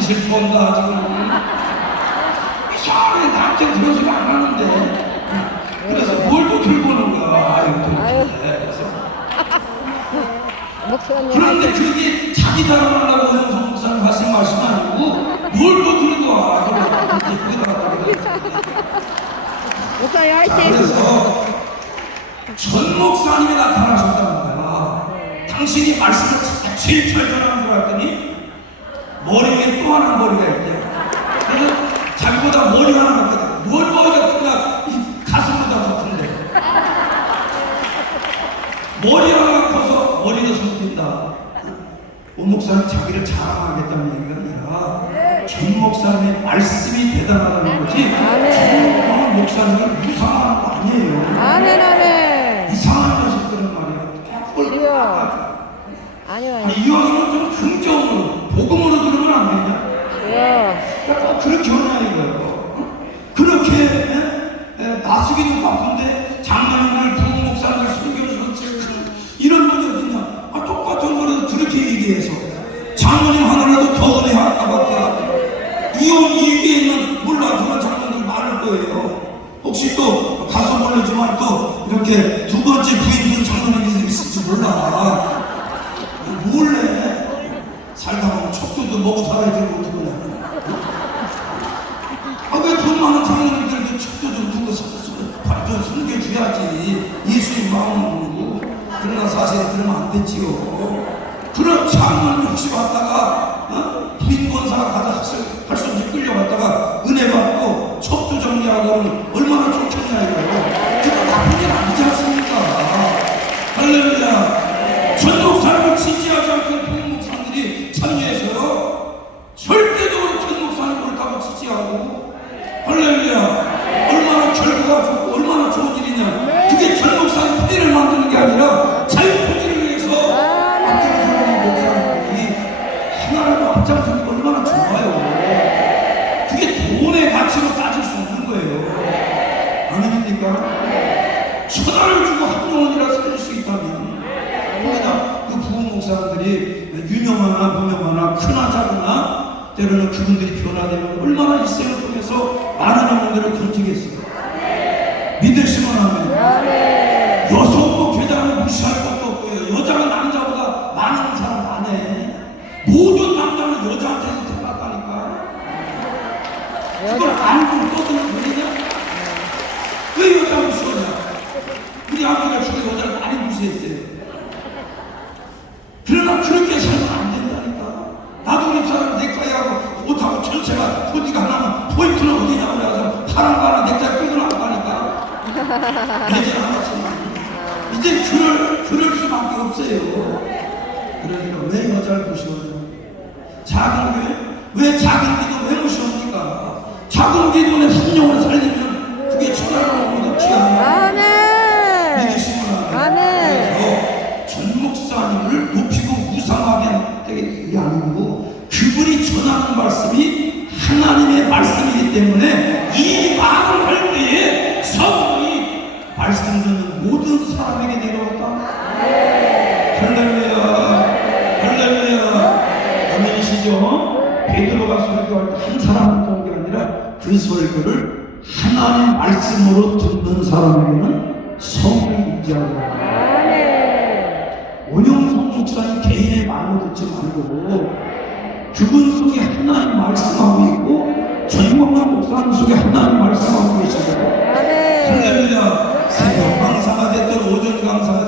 실수한다 지금 이상하게 나한테 소리 안 하는데 그래서 뭘 또 들고 오는 거야? 아유 또. 그래서 그런데 그게 자기 자랑하려고 영성 목사님 하신 말씀 아니고 뭘 또 들어갔다 그래 목사님 자, 화이팅! 그래서 전 목사님이 나타나셨다는 거야. 당신이 말씀을 자- 제일 잘 전하는 줄 알았더니 머리 위에 또 하나 머리가 있대. 그래서 자기보다 머리 하나 같거든. 머리 머리가 이 가슴보다 더 큰데. 머리 하나 커서 머리도 숨긴다. 오 목사님 자기를 자랑하겠다는 얘기가 아니라 전 목사님의 말씀이 대단하다는 거지. 전 목사님을 무상한 거 아니에요. 아멘 아멘 이상한 녀석들은 말이야. 주여. 아니요 아니, 아니요 이왕이면 좀 긍정으로, 복음으로 들으면 안 되냐? 주여 그러니까 그렇게 하냐 이거예요. 어? 그렇게 에? 에, 나서기도 바쁜데 장로님들, 부흥 목사님들, 참 이런 분이 어딨냐? 아, 똑같은 거라도 그렇게 얘기해서 장로님 하나라도 더 은혜 아까밖에 이혼 이위에 있는 몰라 주는 장로님 많을 거예요. 혹시 또 가서 모르지만 또 이렇게 척도도 먹고 살아야 되는 거 어떡하냐. 아, 왜 돈 많은 장로님들도 척도 좀 두고 좀 섬겨줘야지. 예수님 마음으로. 그러나 사실 그러면 안 되지요. 그런 장로님 혹시 왔다가, 어? 부인 권사가 가다 할수 없이 끌려갔다가 은혜 받고 척도 정리하고 그 목사들이 유명하나 무명하나 크나 작으나 때로는 그분들이 변화되면 얼마나 이 생을 통해서 많은 영혼들을 건지겠어요. 믿으시면 하면 여성도 괴담을 무시할 것도 없고요. 여자가 남자보다 많은 사람 안 해. 모든 남자는 여자한테서 태어났다니까. 그걸 알고 떠드는 소리냐? 왜 여자 무시하냐? 우리 아버지가 주로 여자를 많이 무시했어요. 그렇게 살면 안 된다니까. 나도 우리 사람 넥타이 하고 옷하고 전체가 포디가 하나면 포인트는 어디냐고 그래서 파란 거 하나 넥타이 끼고 나가니까. 이제 알았지만 이제 그럴, 그럴 수밖에 없어요. 그러니까 왜 여자를 무시하냐? 작은 교회? 왜 작은 기도 왜 무시합니까? 작은 기도 때문에 이 말을 할 때에 성령이 말씀 듣는 모든 사람에게 내려왔다. 할렐루야, 할렐루야. 아멘이시죠? 베드로가 설교할 때 한 사람한테 온게 아니라 그 설교를 하나님 말씀으로 듣는 사람에게는 성령이. 아멘 원영성 목사님 개인의 말로 듣지 말고 그분 속에 하나님 말씀하고 있고 주님만 목사님 속에 하나님 말씀하고 계시고 할렐루야. 새벽 강사가 됐던 오전 강사가